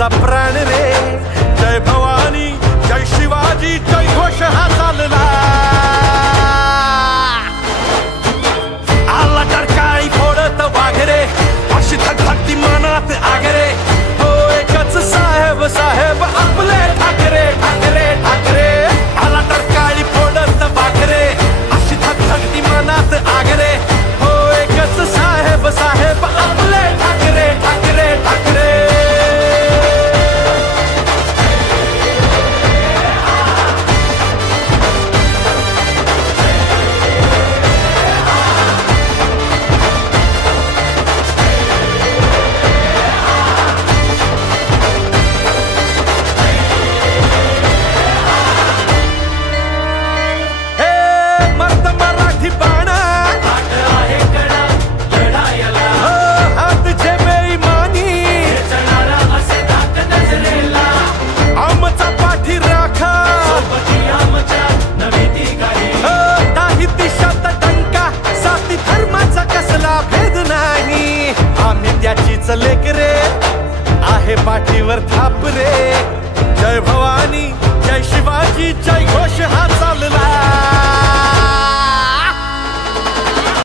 आमचा प्राण रे. जय भवानी जय शिवाजी जय घोष हा चालला. आला टरकाळी फोडत वाघरे, अशी धगधगती मनात आगरे. हो एकच साहेब साहेब आपले ठाकरे ठाकरे ठाकरे. आला टरकाळी फोडत वाघरे, अशी धगधगती मनात आगरे. हो एकच साहेब साहेब आपले ठाकरे ठाकरे ठाकरे. लेकरे आहे पाठीवर थाप रे. जय भवानी जय शिवाजी जय घोष हा